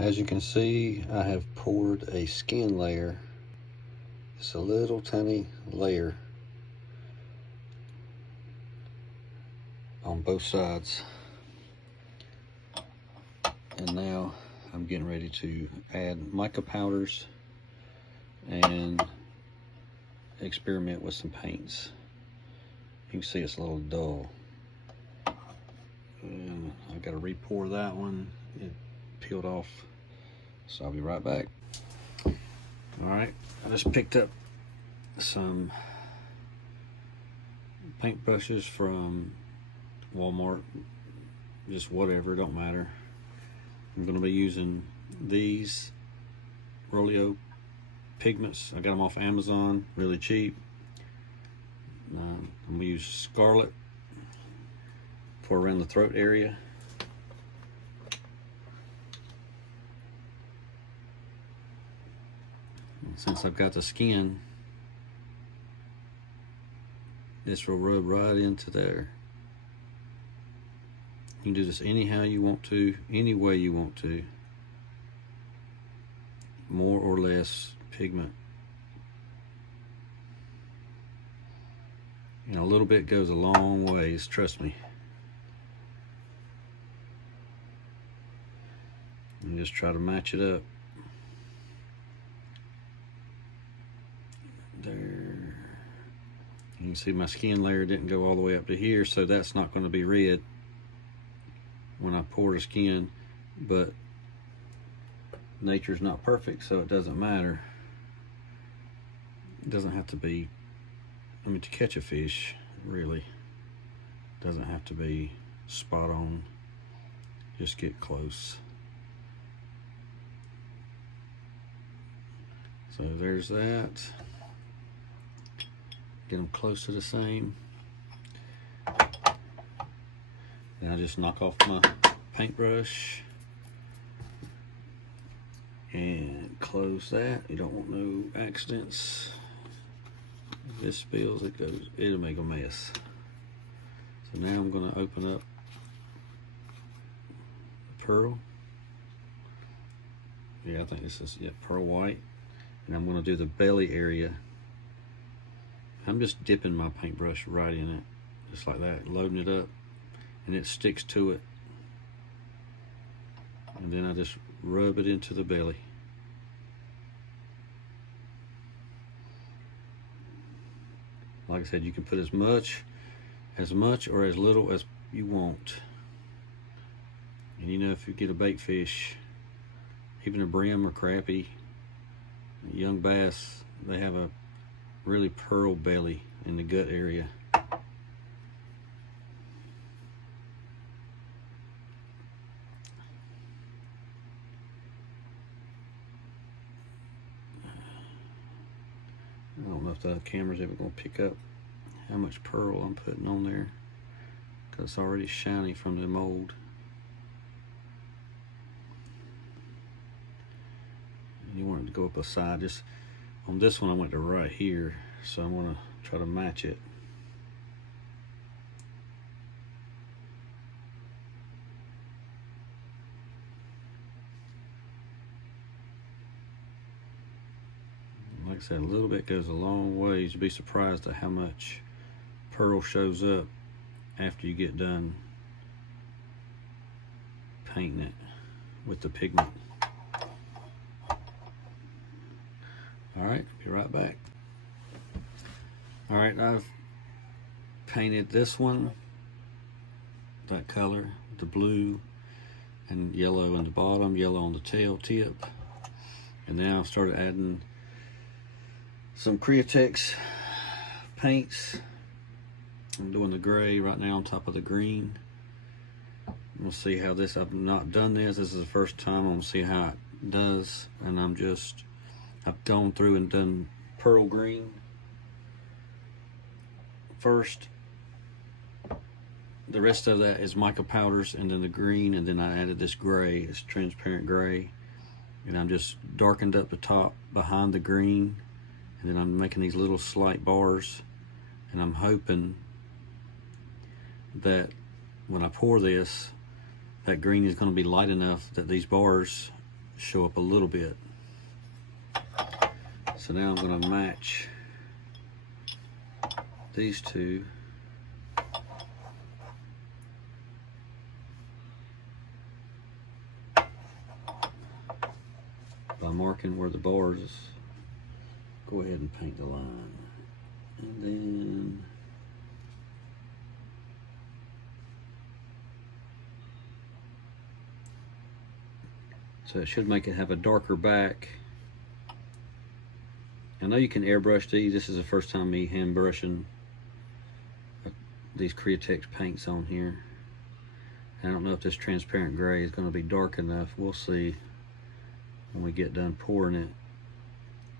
As you can see, I have poured a skin layer. It's a little tiny layer on both sides. And now I'm getting ready to add mica powders and experiment with some paints. You can see it's a little dull. And I've got to re-pour that one. It peeled off, so I'll be right back. All right, I just picked up some paint brushes from Walmart, just whatever, don't matter. I'm going to be using these Rolio pigments. I got them off Amazon, really cheap. I'm going to use Scarlet for around the throat area. And since I've got the skin, this will rub right into there. You can do this anyhow you want to, any way you want to. More or less pigment. You know, a little bit goes a long ways, trust me. And just try to match it up. There. You can see my skin layer didn't go all the way up to here, so that's not going to be red when I pour the skin, but nature's not perfect, so it doesn't matter. It doesn't have to be, I mean, to catch a fish, really, doesn't have to be spot on. Just get close. So there's that. Get them close to the same. Then I just knock off my paintbrush and close that. You don't want no accidents. If this spills, it'll make a mess. So now I'm going to open up the pearl. Yeah, I think this is pearl white. And I'm going to do the belly area. I'm just dipping my paintbrush right in it, just like that, loading it up, and it sticks to it. And then I just rub it into the belly. Like I said, you can put as much or as little as you want. And you know, if you get a bait fish, even a brim or crappie, a young bass, they have a really pearl belly in the gut area. I don't know if the camera's ever going to pick up how much pearl I'm putting on there, because it's already shiny from the mold. And you want it to go up a side. Just on this one I went to right here, so I'm going to try to match it. Like I said, a little bit goes a long ways. You'd be surprised at how much pearl shows up after you get done painting it with the pigment. All right, be right back. All right, I've painted this one, that color, the blue and yellow in the bottom, yellow on the tail tip. And now I've started adding some Createx paints. I'm doing the gray right now on top of the green. We'll see how this, I've not done this. This is the first time. I'm gonna see how it does. And I've gone through and done pearl green first. The rest of that is mica powders, and then the green, and then I added this gray, this transparent gray. And I'm just darkened up the top behind the green, and then I'm making these little slight bars, and I'm hoping that when I pour this, that green is going to be light enough that these bars show up a little bit. So now I'm going to match these two. By marking where the bars, go ahead and paint the line. And then so it should make it have a darker back. I know you can airbrush these. This is the first time me hand brushing these Createx paints on here. I don't know if this transparent gray is going to be dark enough. We'll see when we get done pouring it.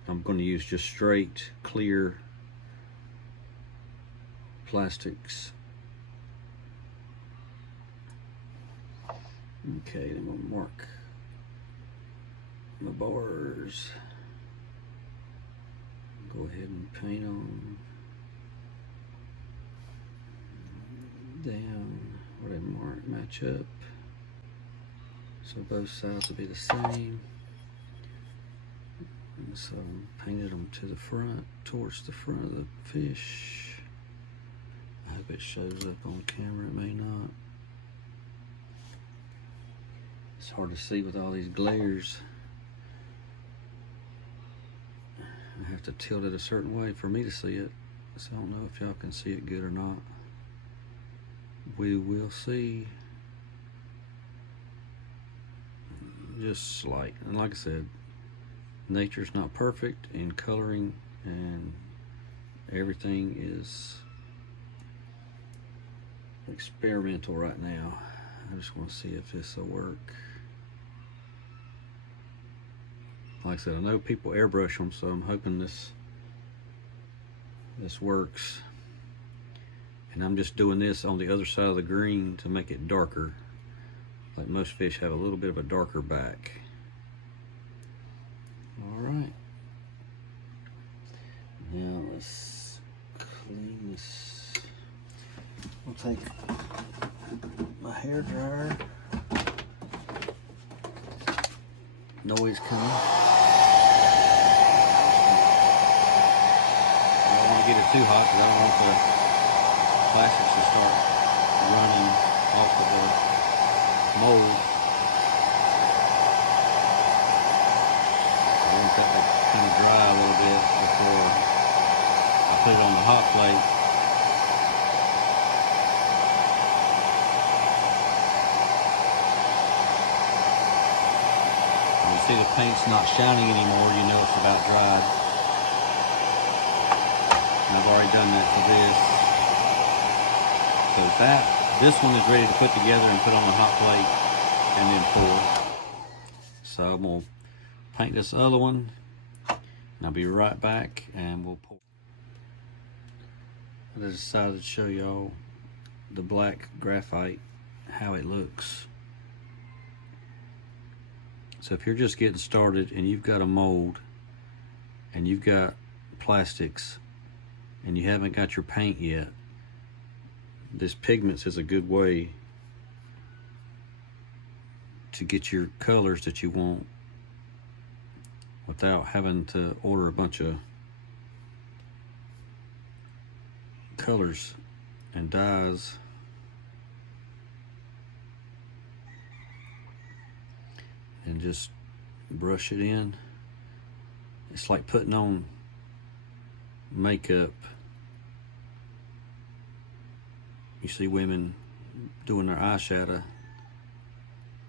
I'm going to use just straight clear plastics. Okay, then we'll mark the bars. Go ahead and paint them down where they mark, match up. So both sides will be the same. And so painted them to the front, towards the front of the fish. I hope it shows up on camera, it may not. It's hard to see with all these glares. I have to tilt it a certain way for me to see it. So I don't know if y'all can see it good or not. We will see. Just slight. And like I said, nature's not perfect in coloring, and everything is experimental right now. I just want to see if this will work. Like I said, I know people airbrush them, so I'm hoping this works. And I'm just doing this on the other side of the green to make it darker. Like most fish have a little bit of a darker back. All right. Now let's clean this. We'll take my hair dryer. Noise coming. I don't want to get it too hot because I don't want the plastics to start running off of the mold. I want that to kind of dry a little bit before I put it on the hot plate. You see the paint's not shining anymore, you know it's about dried. And I've already done that for this. So this one is ready to put together and put on a hot plate and then pour. So I'm gonna paint this other one and I'll be right back and we'll pour. I just decided to show y'all the black graphite, how it looks. So if you're just getting started and you've got a mold and you've got plastics and you haven't got your paint yet, this pigments is a good way to get your colors that you want without having to order a bunch of colors and dyes. And just brush it in. It's like putting on makeup. You see women doing their eyeshadow.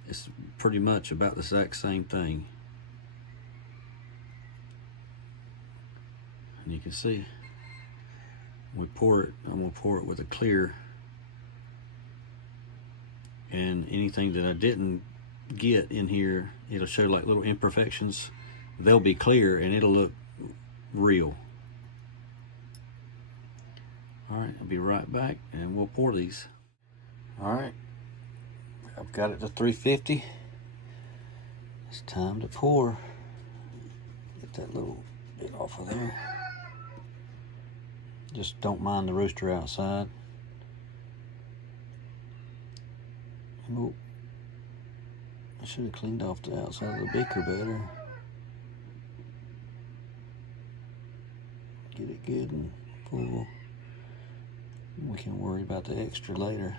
It's pretty much about the exact same thing. And you can see, we pour it, I'm gonna pour it with a clear. And anything that I didn't get in here, it'll show like little imperfections. They'll be clear and it'll look real. All right, I'll be right back and we'll pour these. All right, I've got it to 350. It's time to pour. Get that little bit off of there. Just don't mind the rooster outside. Oh. I should have cleaned off the outside of the beaker better. Get it good and full. We can worry about the extra later.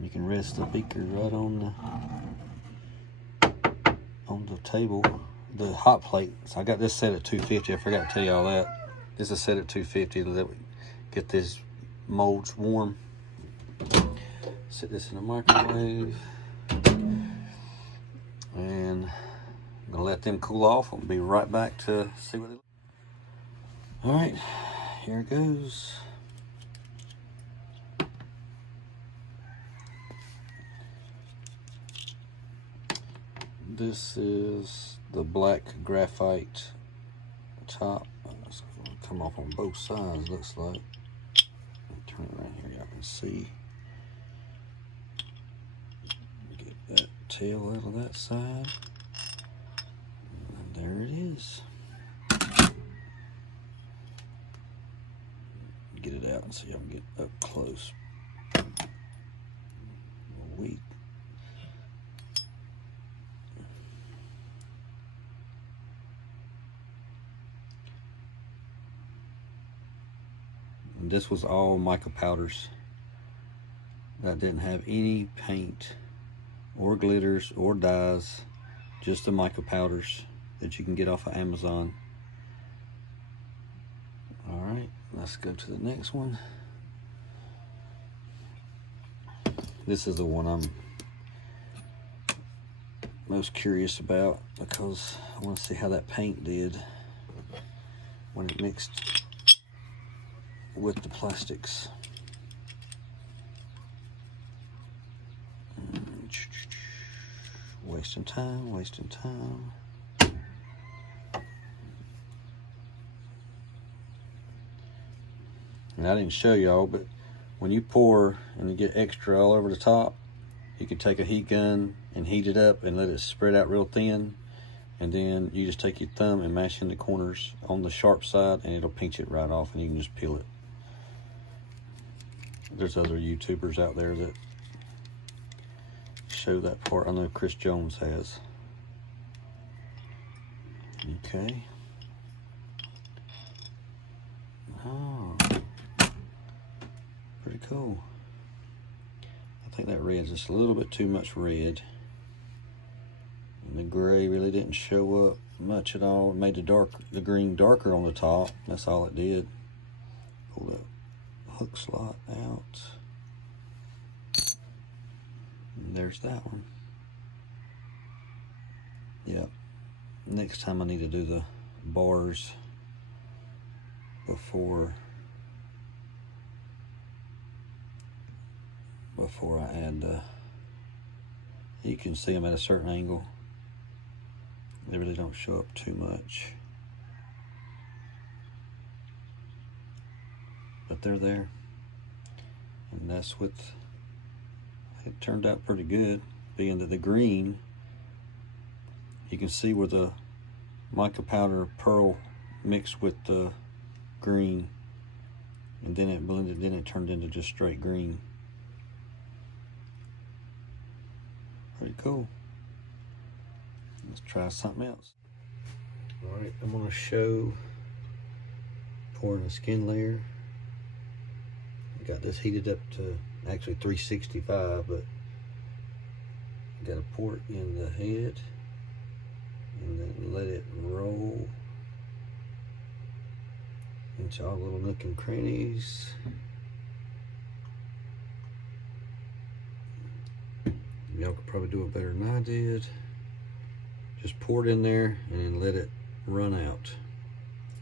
You can rest the beaker right on the table, the hot plate. So I got this set at 250. I forgot to tell you all that. This is set at 250 to let me get these molds warm. Set this in the microwave, and I'm gonna let them cool off. I'll be right back to see what they look like. All right, here it goes. This is the black graphite top. It's gonna come off on both sides, looks like. Turn it around here, y'all can see. Get that tail out of that side. And there it is. Get it out so y'all can get up close. Wheat. This was all mica powders that didn't have any paint or glitters or dyes, just the mica powders that you can get off of Amazon. All right, let's go to the next one. This is the one I'm most curious about because I want to see how that paint did when it mixed with the plastics. Wasting time, wasting time. And I didn't show y'all, but when you pour and you get extra all over the top, you can take a heat gun and heat it up and let it spread out real thin, and then you just take your thumb and mash in the corners on the sharp side and it'll pinch it right off and you can just peel it. There's other YouTubers out there that show that part. I know Chris Jones has. Okay. Oh, pretty cool. I think that red's just a little bit too much red. And the gray really didn't show up much at all. It made the green darker on the top. That's all it did. Pull that hook slot out. And there's that one. Yep. Next time I need to do the bars before I add the, you can see them at a certain angle. They really don't show up too much, but they're there. And that's what it turned out pretty good, being that the green, you can see where the mica powder pearl mixed with the green, and then it blended, then it turned into just straight green. Pretty cool. Let's try something else. All right, I'm gonna show pouring a skin layer. I got this heated up to actually 365, but you gotta pour it in the head and then let it roll into all the little nook and crannies. Y'all could probably do it better than I did. Just pour it in there and then let it run out.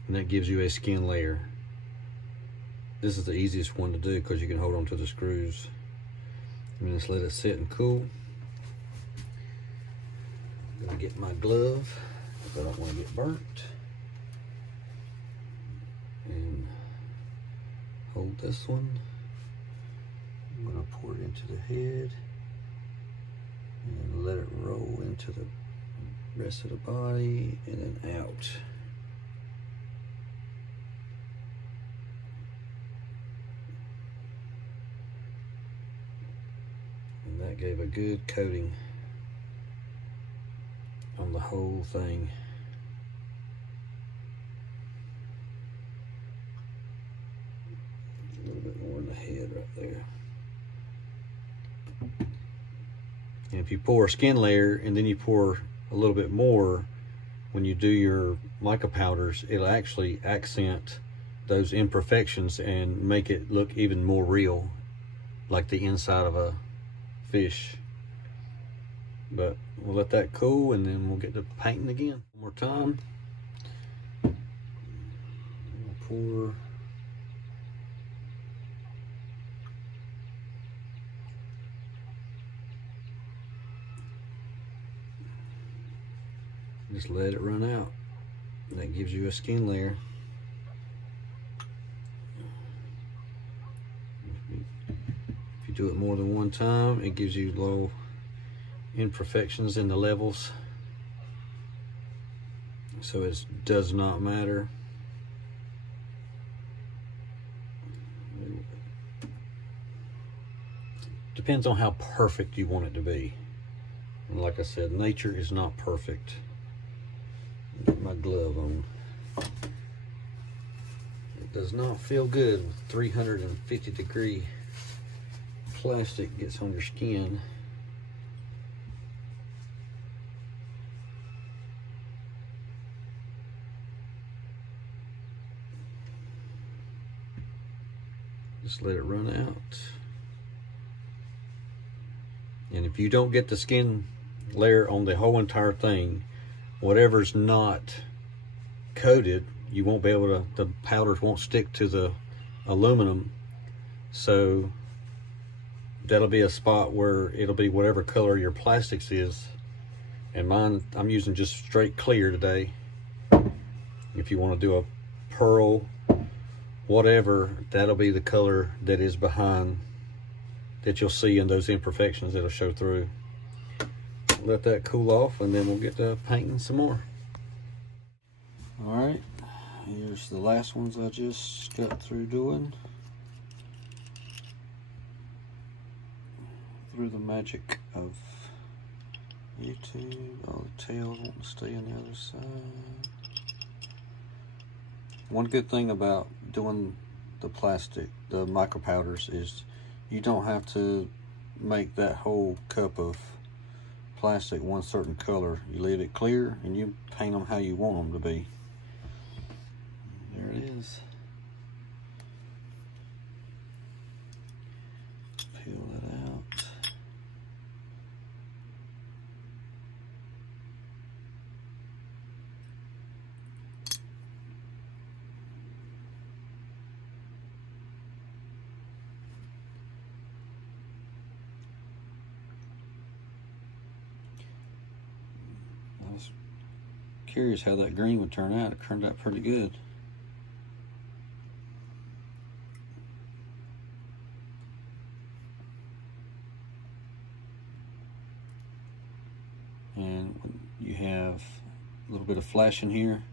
And that gives you a skin layer. This is the easiest one to do because you can hold on to the screws. And just let it sit and cool. I'm gonna get my glove because I don't want to get burnt. And hold this one. I'm gonna pour it into the head and let it roll into the rest of the body and then out. That gave a good coating on the whole thing. A little bit more in the head right there. And if you pour a skin layer and then you pour a little bit more when you do your mica powders, it'll actually accent those imperfections and make it look even more real, like the inside of a fish. But we'll let that cool and then we'll get to painting again. One more time. We'll pour. Just let it run out. And that gives you a skin layer. If you do it more than one time, it gives you little imperfections in the levels. So it does not matter. Depends on how perfect you want it to be. And like I said, nature is not perfect. Get my glove on. It does not feel good with 350-degree plastic gets on your skin. Just let it run out. And if you don't get the skin layer on the whole entire thing, whatever's not coated, you won't be able to, the powders won't stick to the aluminum. So that'll be a spot where it'll be whatever color your plastics is. And mine, I'm using just straight clear today. If you want to do a pearl, whatever, that'll be the color that is behind, that you'll see in those imperfections that'll show through. Let that cool off and then we'll get to painting some more. All right, here's the last ones I just got through doing. Through the magic of YouTube, all the tails want to stay on the other side. One good thing about doing the plastic, the mica powders, is you don't have to make that whole cup of plastic one certain color. You leave it clear and you paint them how you want them to be. There it is. Peel that out. I was curious how that green would turn out. It turned out pretty good. And you have a little bit of flash in here.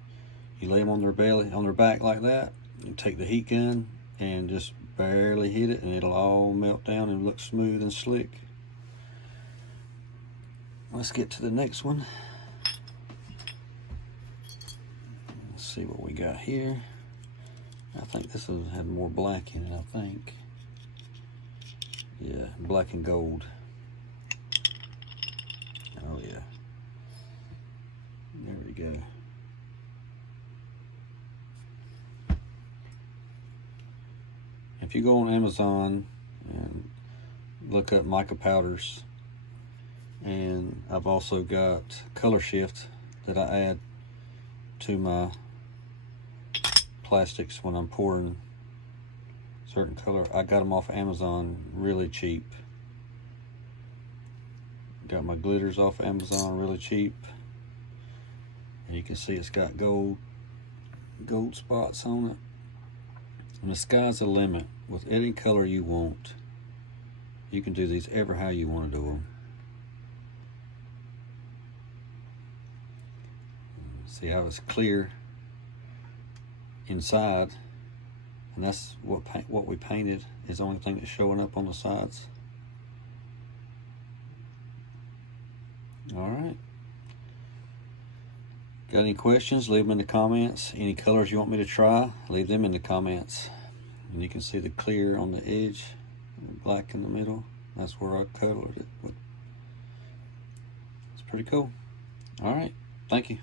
You lay them on their belly, on their back like that. You take the heat gun and just barely hit it, and it'll all melt down and look smooth and slick. Let's get to the next one. Let's see what we got here. I think this one had more black in it, I think. Yeah, black and gold. Oh yeah. There we go. If you go on Amazon and look up mica powders, and I've also got color shift that I add to my plastics when I'm pouring certain color. I got them off Amazon really cheap. Got my glitters off Amazon really cheap. And you can see it's got gold spots on it. And the sky's the limit. With any color you want, you can do these ever how you want to do them. See how it's clear inside, and that's what we painted is the only thing that's showing up on the sides. All right. Got any questions? Leave them in the comments. Any colors you want me to try, leave them in the comments. And you can see the clear on the edge, the black in the middle. That's where I colored it with. It's pretty cool. All right. Thank you.